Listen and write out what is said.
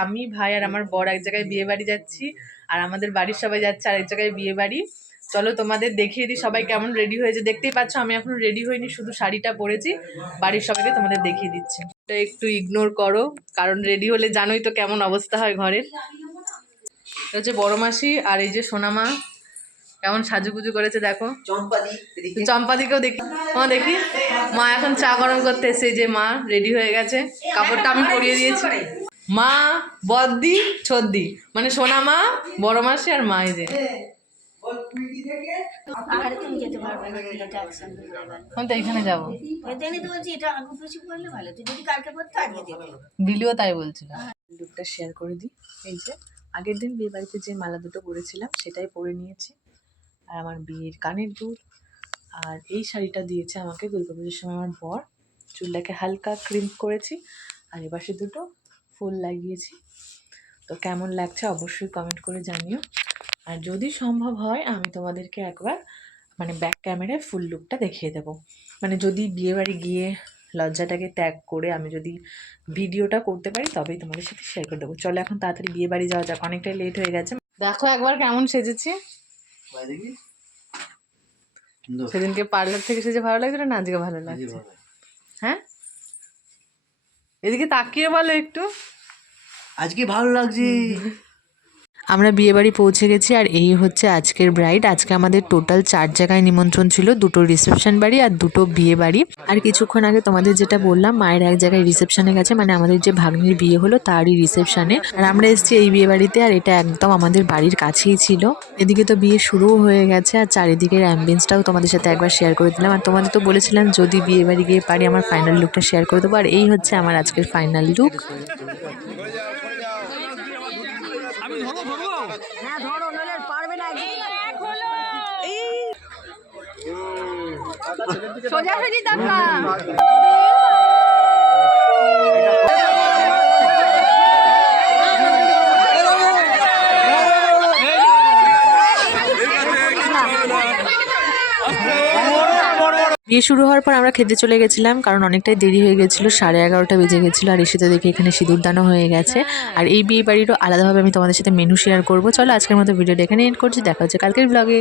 আমি, ভাই আর আমার বর এক জায়গায় বিয়ে বাড়ি যাচ্ছি আর আমাদের বাড়ির সবাই যাচ্ছে আরেক জায়গায় বিয়ে বাড়ি। চলো তোমাদের দেখিয়ে দিই সবাই কেমন রেডি হয়েছে। দেখতেই পাচ্ছ আমি এখন রেডি হইনি, শুধু শাড়িটা পরেছি। বাড়ির সবাইকে তোমাদের দেখিয়ে দিচ্ছি। এটা একটু ইগনোর করো, কারণ রেডি হলে জানোই তো কেমন অবস্থা হয় ঘরের হচ্ছে বড় মাসি আর এই যে সোনামা। কেমন সাজুগুজু করেছে দেখো। চম্পাদিকেও দেখি। মা দেখি, মা এখন চা গরম করতে এসে যে মা রেডি হয়ে গেছে। কাপড়টা আমি পরিয়ে দিয়েছি। মা বদ্দি ছদ্দি। মানে সোনা মা বড় মাসি আর মা এই যে। হয়ে এখানে যাব। ওই জন্যই তো বলছি এটা আগে পিছু করলে ভালো তুই যদি কালকে করতে আজকে যেতে বিলিও তাই বলছিল। লুকটা শেয়ার করে দিই। এই যে আগের দিন বিয়ে বাড়িতে যে মালা দুটো পরেছিলাম সেটাই পরে নিয়েছি। আর আমার বিয়ের কানের দুল আর এই শাড়িটা দিয়েছে আমাকে দুর্গাপুজোর সময় আমার বর। চুলটাকে হালকা ক্রিম করেছি আর এপাশে দুটো ফুল লাগিয়েছি। তো কেমন লাগছে অবশ্যই কমেন্ট করে জানিও। আর যদি সম্ভব হয় আমি তোমাদেরকে একবার মানে ব্যাক ক্যামেরায় ফুল লুকটা দেখিয়ে দেবো। মানে যদি বিয়েবাড়ি গিয়ে লজ্জাটাকে ত্যাগ করে আমি যদি ভিডিওটা করতে পারি তবেই তোমাদের সাথে শেয়ার করে দেবো। চলো এখন তাড়াতাড়ি বিয়ে বাড়ি যাওয়া যাক অনেকটাই লেট হয়ে গেছে। দেখো একবার কেমন সেজেছি। সেদিনকে পার্লার থেকে সেজে ভালো লাগছে না আজকে ভালো লাগছে। হ্যাঁ? এদিকে তাকিয়ে বলো একটু। আজকে ভালো লাগছে। আমরা বিয়েবাড়ি পৌঁছে গেছি আর এই হচ্ছে আজকের ব্রাইড আজকে আমাদের টোটাল চার জায়গায় নিমন্ত্রণ ছিল, দুটো রিসেপশন বাড়ি আর দুটো বিয়ে বাড়ি। আর কিছুক্ষণ আগে তোমাদের যেটা বললাম, মায়ের এক জায়গায় রিসেপশনে গেছে মানে আমাদের যে ভাগ্নির বিয়ে হলো তারই রিসেপশনে আর আমরা এসেছি এই বিয়ে বাড়িতে আর এটা একদম আমাদের বাড়ির কাছেই ছিল। এদিকে তো বিয়ে শুরুও হয়ে গেছে আর চারিদিকের অ্যাম্বিয়েন্সটাও তোমাদের সাথে একবার শেয়ার করে দিলাম। আর তোমাদের তো বলেছিলাম, যদি বিয়ে বাড়ি গিয়ে পারি, আমার ফাইনাল লুকটা শেয়ার করে দেবো। আর এই হচ্ছে আমার আজকের ফাইনাল লুক সোজাসুজি টাকা বিয়ে শুরু হওয়ার পর আমরা খেতে চলে গেছিলাম, কারণ অনেকটাই দেরি হয়ে গেছিল, সাড়ে এগারোটা বেজে গেছিল আর এসে তো দেখি এখানে সিঁদুরদানও হয়ে গেছে। আর এই বিয়ে বাড়িরও আলাদাভাবে আমি তোমাদের সাথে মেনু শেয়ার করব। চলো আজকের মতো ভিডিওটা এখানে এন্ড করছি, দেখা হচ্ছে কালকের ব্লগে